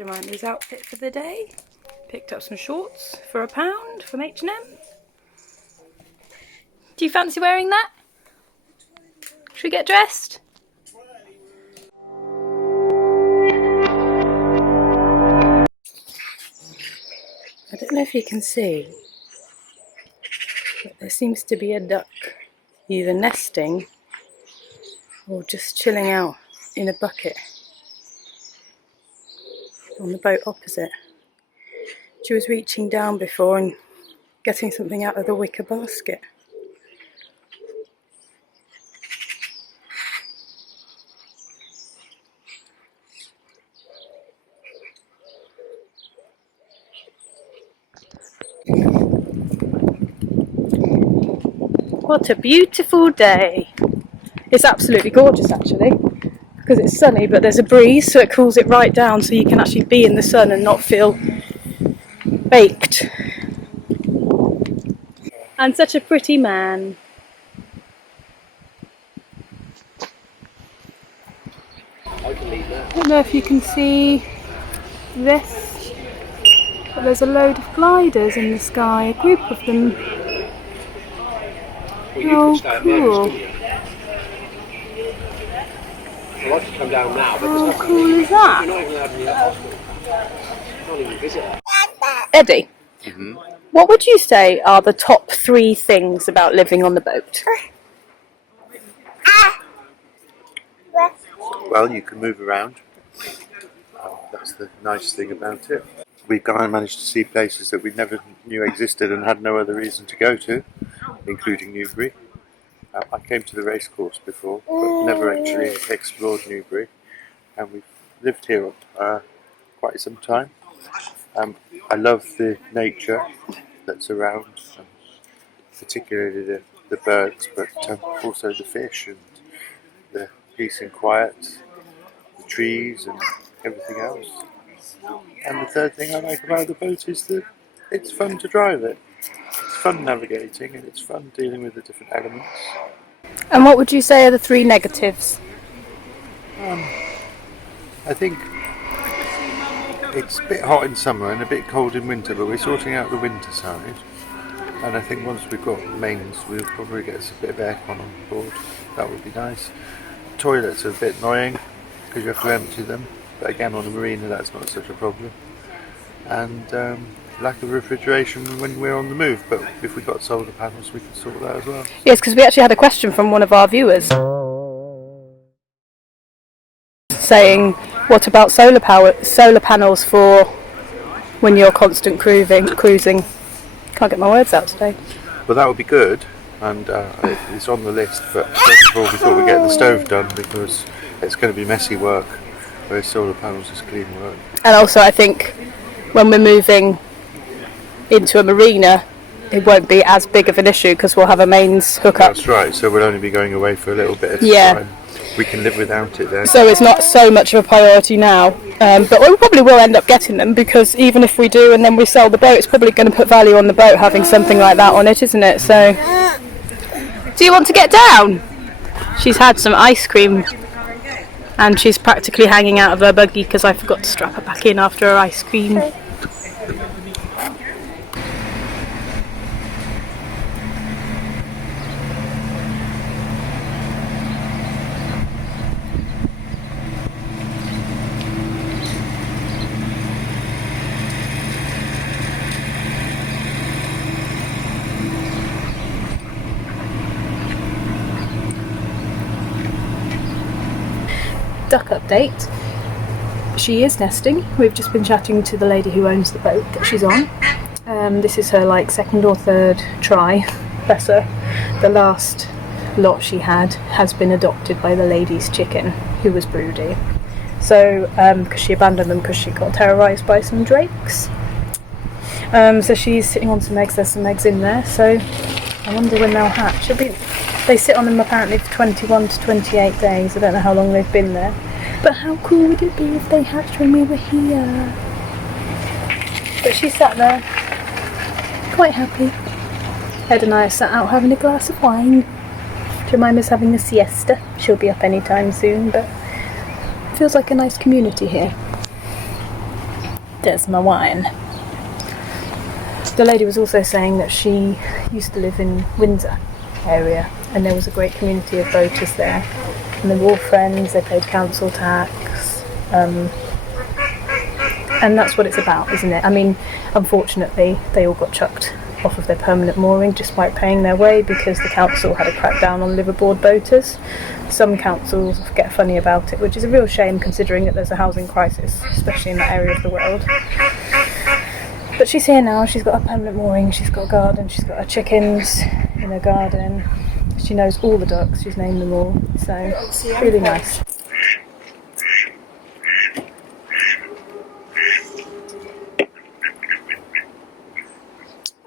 Jemima's outfit for the day. Picked up some shorts for £1 from H&M. Do you fancy wearing that? Should we get dressed? I don't know if you can see, but there seems to be a duck either nesting or just chilling out in a bucket on the boat opposite. She was reaching down before and getting something out of the wicker basket. What a beautiful day. It's absolutely gorgeous actually, because it's sunny but there's a breeze, so it cools it right down so you can actually be in the sun and not feel baked. And such a pretty man. I don't know if you can see this, but there's a load of gliders in the sky, a group of them. Oh, cool. How cool is that? Eddie, what would you say are the top 3 things about living on the boat? Well, you can move around. That's the nice thing about it. We've managed to see places that we never knew existed and had no other reason to go to, including Newbury. I came to the racecourse before, but never actually explored Newbury, and we've lived here quite some time. I love the nature that's around, particularly the birds, but also the fish and the peace and quiet, the trees and everything else. And the third thing I like about the boat is that it's fun to drive it. It's fun navigating and it's fun dealing with the different elements. And what would you say are the 3 negatives? I think it's a bit hot in summer and a bit cold in winter, but we're sorting out the winter side. And I think once we've got mains, we'll probably get us a bit of aircon on board. That would be nice. Toilets are a bit annoying because you have to empty them, but again on a marina that's not such a problem. And lack of refrigeration when we're on the move, but if we got solar panels we could sort that as well. Yes, because we actually had a question from one of our viewers saying, what about solar panels for when you're constant cruising? Can't get my words out today. Well, that would be good, and it's on the list, but first of all we thought we'd get the stove done because it's going to be messy work, whereas solar panels is clean work. And also I think when we're moving into a marina it won't be as big of an issue because we'll have a mains hookup. That's right, so we'll only be going away for a little bit of time. We can live without it then. So it's not so much of a priority now, but we probably will end up getting them because even if we do and then we sell the boat, it's probably going to put value on the boat having something like that on it, isn't it? So, do you want to get down? She's had some ice cream and she's practically hanging out of her buggy because I forgot to strap her back in after her ice cream. Duck update. She is nesting. We've just been chatting to the lady who owns the boat that she's on. This is her like 2nd or 3rd try. Bless her. The last lot she had has been adopted by the lady's chicken who was broody. So because she abandoned them because she got terrorised by some drakes. So she's sitting on some eggs. There's some eggs in there, so I wonder when they'll hatch. They sit on them apparently for 21 to 28 days. I don't know how long they've been there. But how cool would it be if they hatched when we were here? But she sat there, quite happy. Ed and I are sat out having a glass of wine. Jemima's having a siesta. She'll be up anytime soon, but it feels like a nice community here. There's my wine. The lady was also saying that she used to live in Windsor area, and there was a great community of boaters there, and they were all friends, they paid council tax, and that's what it's about, isn't it? I mean, unfortunately they all got chucked off of their permanent mooring despite paying their way, because the council had a crackdown on liveaboard boaters. Some councils get funny about it, which is a real shame considering that there's a housing crisis, especially in that area of the world. But she's here now, she's got a permanent mooring, she's got a garden, she's got her chickens in her garden, she knows all the ducks, she's named them all, so really nice.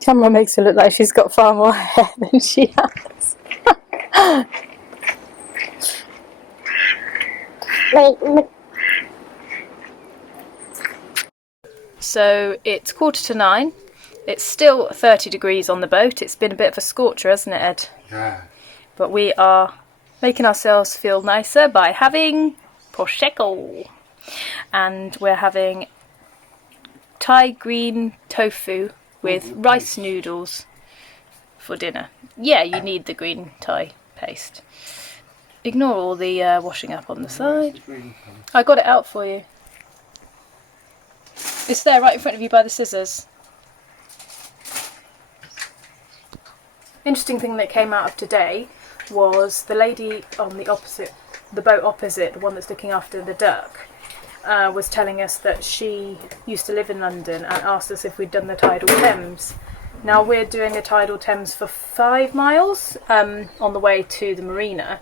Camera makes her look like she's got far more hair than she has. So it's 9:15. It's still 30 degrees on the boat. It's been a bit of a scorcher, hasn't it, Ed? Yeah. But we are making ourselves feel nicer by having prosecco. And we're having Thai green tofu with rice noodles for dinner. Yeah, you need the green Thai paste. Ignore all the washing up on the side. I got it out for you. It's there right in front of you by the scissors. Interesting thing that came out of today was the lady on the boat opposite, the one that's looking after the duck, was telling us that she used to live in London and asked us if we'd done the Tidal Thames. Now we're doing a Tidal Thames for 5 miles on the way to the marina,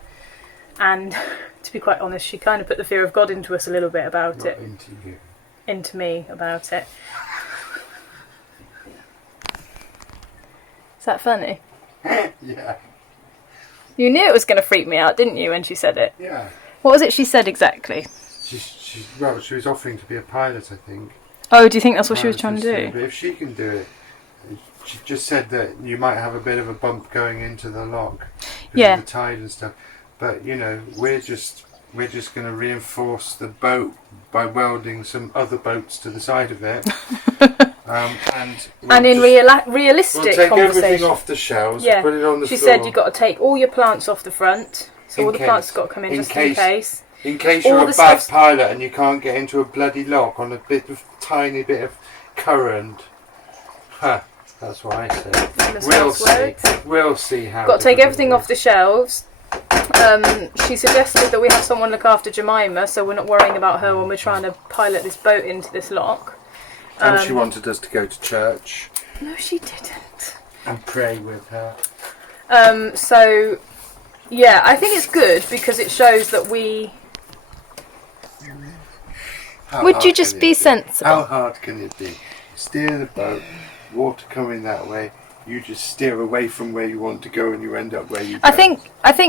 and to be quite honest, she kind of put the fear of God into us a little bit about Not it. into you. Into me about it. Is that funny? Yeah. You knew it was going to freak me out, didn't you, when she said it? Yeah. What was it she said exactly? She was offering to be a pilot, I think. Oh, do you think that's what she was trying to do? But if she can do it, she just said that you might have a bit of a bump going into the lock because of the tide and stuff. But you know, we're just going to reinforce the boat by welding some other boats to the side of it. And in realistic we'll take conversation, everything off the shelves, put it on the floor. She said you've got to take all your plants off the front, so all the plants have got to come in just in case. In case you're a bad pilot and you can't get into a bloody lock on a tiny bit of current. Huh, that's what I said. We'll see how. Got to take everything off the shelves. She suggested that we have someone look after Jemima, so we're not worrying about her when we're trying to pilot this boat into this lock. And she wanted us to go to church. No, she didn't. And pray with her. So, yeah, I think it's good because it shows that we... Would you just be sensible? How hard can it be? Steer the boat, water coming that way, you just steer away from where you want to go and you end up where you go. I think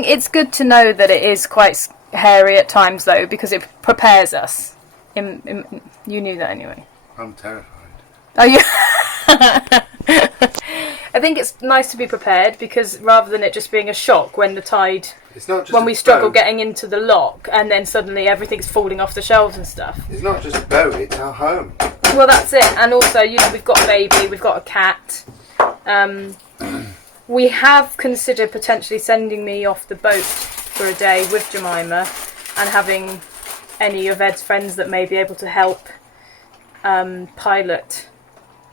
it's good to know that it is quite hairy at times though, because it prepares us. You knew that anyway. I'm terrified. Oh, yeah. I think it's nice to be prepared because rather than it just being a shock when the tide, when we struggle getting into the lock and then suddenly everything's falling off the shelves and stuff. It's not just a boat, it's our home. Well, that's it. And also, you know, we've got a baby, we've got a cat. We have considered potentially sending me off the boat for a day with Jemima and having any of Ed's friends that may be able to help pilot.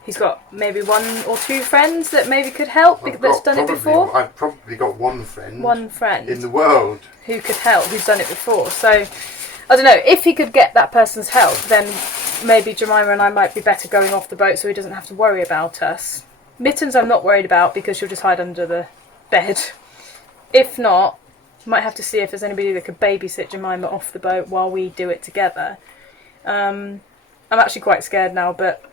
He's got maybe 1 or 2 friends that maybe could help that's done it before. I've probably got one friend in the world who could help, who's done it before. So I don't know, if he could get that person's help, then maybe Jemima and I might be better going off the boat so he doesn't have to worry about us. Mittens I'm not worried about because she'll just hide under the bed. If not, might have to see if there's anybody that could babysit Jemima off the boat while we do it together. I'm actually quite scared now, but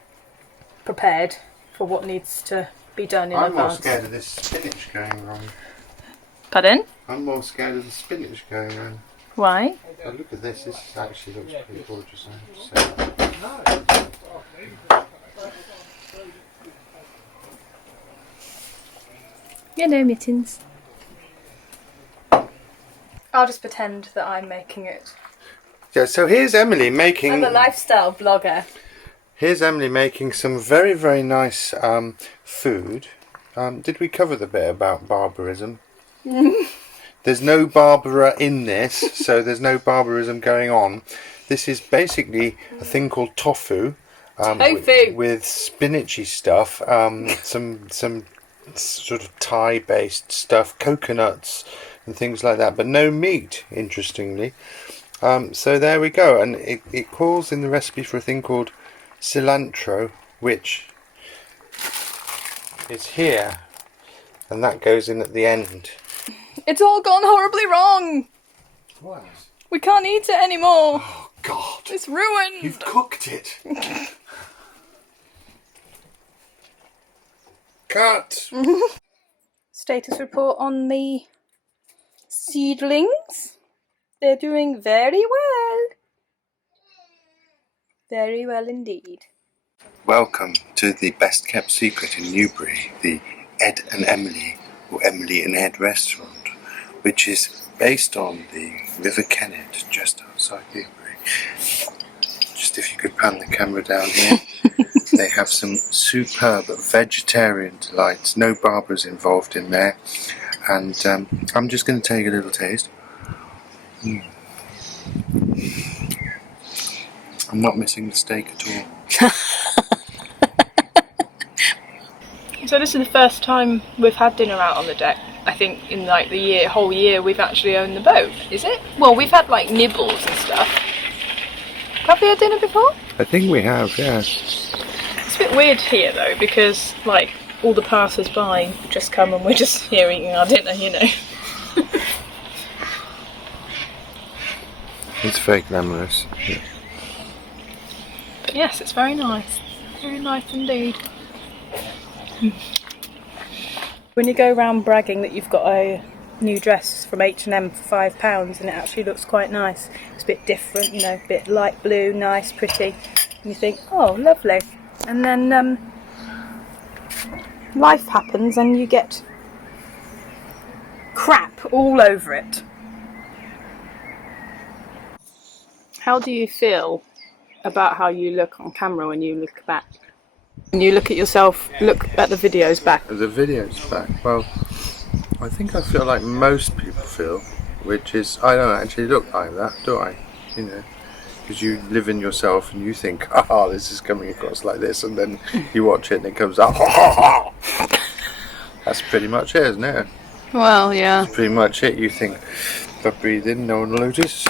prepared for what needs to be done in advance. I'm more scared of this spinach going wrong. Pardon? I'm more scared of the spinach going wrong. Why? Oh, look at this. This actually looks pretty gorgeous. I have to say. You know, Mittens. I'll just pretend that I'm making it. Yeah, so here's Emily making... I'm a lifestyle blogger. Here's Emily making some very, very nice food. Did we cover the bit about barbarism? There's no Barbara in this, so there's no barbarism going on. This is basically a thing called tofu. With spinachy stuff, some sort of Thai-based stuff, coconuts and things like that, but no meat, interestingly. So there we go, and it calls in the recipe for a thing called cilantro, which is here, and that goes in at the end. It's all gone horribly wrong. What? We can't eat it anymore. Oh God! It's ruined. You've cooked it. Cut. Status report on the seedlings. They're doing very well. Very well indeed. Welcome to the best kept secret in Newbury, the Ed and Emily, or Emily and Ed restaurant, which is based on the River Kennet just outside Newbury. Just if you could pan the camera down here. They have some superb vegetarian delights, no Barbaras involved in there, and I'm just going to take a little taste. I'm not missing the steak at all. So this is the first time we've had dinner out on the deck. I think in like the whole year we've actually owned the boat, is it? Well, we've had like nibbles and stuff. Have we had dinner before? I think we have, yeah. It's a bit weird here though, because like all the passers-by just come and we're just here eating our dinner, you know. It's very glamorous. Yeah. But yes, it's very nice. Very nice indeed. When you go around bragging that you've got a new dress from H&M for £5 and it actually looks quite nice, it's a bit different, you know, a bit light blue, nice, pretty, and you think, oh, lovely. And then life happens and you get crap all over it. How do you feel about how you look on camera when you look back? When you look at yourself, look at the videos back. The videos back, well, I think I feel like most people feel, which is, I don't actually look like that, do I? You know, because you live in yourself and you think, ah, this is coming across like this, and then you watch it and it comes out, ha ha ha. That's pretty much it, isn't it? Well, yeah. That's pretty much it. You think, if I breathe in, no one will notice,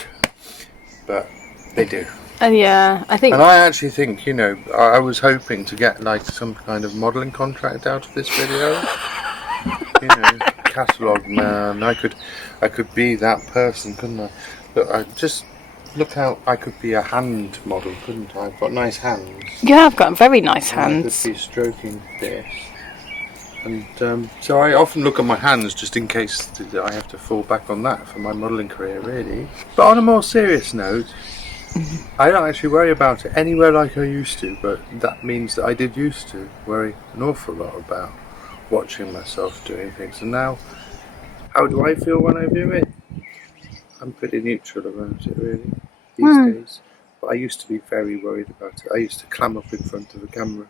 but they do. Yeah, I think. And I actually think, you know, I was hoping to get like some kind of modelling contract out of this video. You know, catalogue man. I could be that person, couldn't I? Look, look how I could be a hand model, couldn't I? I've got nice hands. You have got very nice hands. I could be stroking this. And so I often look at my hands just in case I have to fall back on that for my modelling career, really. But on a more serious note, I don't actually worry about it anywhere like I used to, but that means that I did used to worry an awful lot about watching myself doing things. And now, how do I feel when I view it? I'm pretty neutral about it, really, these days. But I used to be very worried about it. I used to clam up in front of the camera,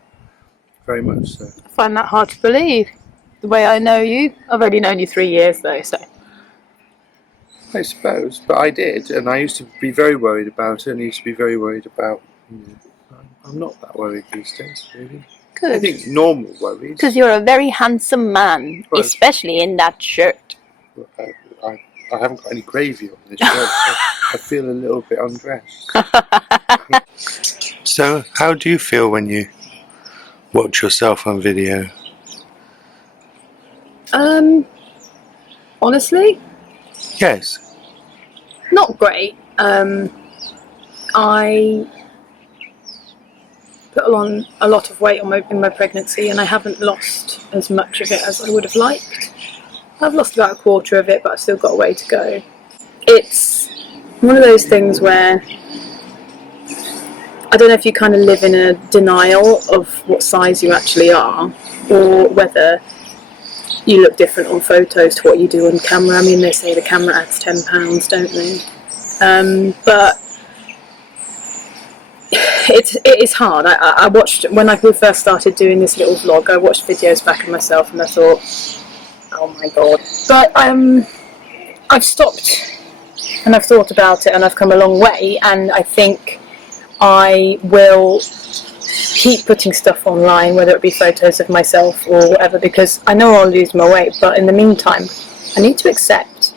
very much so. I find that hard to believe, the way I know you. I've only known you 3 years though, so. I suppose, but I did, and I used to be very worried about it, and I used to be very worried about, you know, I'm not that worried these days, really. Good. I think normal worries. Because you're a very handsome man, Well, especially in that shirt. I haven't got any gravy on this shirt, so I feel a little bit undressed. So, how do you feel when you watch yourself on video? Honestly, Yes. not great. I put on a lot of weight in my pregnancy, and I haven't lost as much of it as I would have liked. I've lost about a quarter of it, but I've still got a way to go. It's one of those things where I don't know if you kind of live in a denial of what size you actually are, or whether you look different on photos to what you do on camera. I mean, they say the camera adds £10, don't they? But it is hard. I watched, when I first started doing this little vlog, I watched videos back of myself and I thought, oh my god. But I've stopped and I've thought about it and I've come a long way, and I think I will keep putting stuff online, whether it be photos of myself or whatever, because I know I'll lose my weight, but in the meantime I need to accept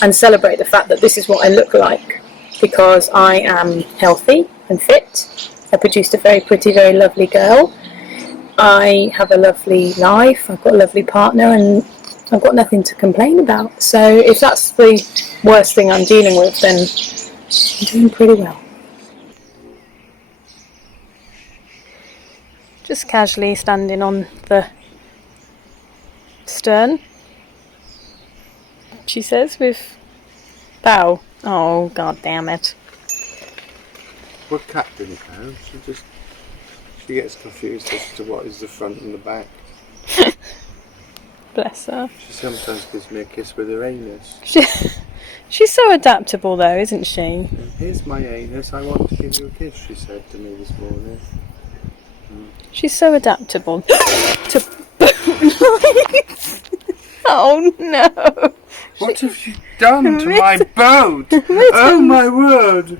and celebrate the fact that this is what I look like, because I am healthy and fit. I produced a very pretty, very lovely girl. I have a lovely life, I've got a lovely partner, and I've got nothing to complain about. So if that's the worst thing I'm dealing with, then I'm doing pretty well. Just casually standing on the stern, she says, with bow. Oh, god damn it. We're Captain Cow. She gets confused as to what is the front and the back. Bless her. She sometimes gives me a kiss with her anus. She's so adaptable though, isn't she? Here's my anus, I want to give you a kiss, she said to me this morning. She's so adaptable. Oh no! What have you done to my boat? Oh my word!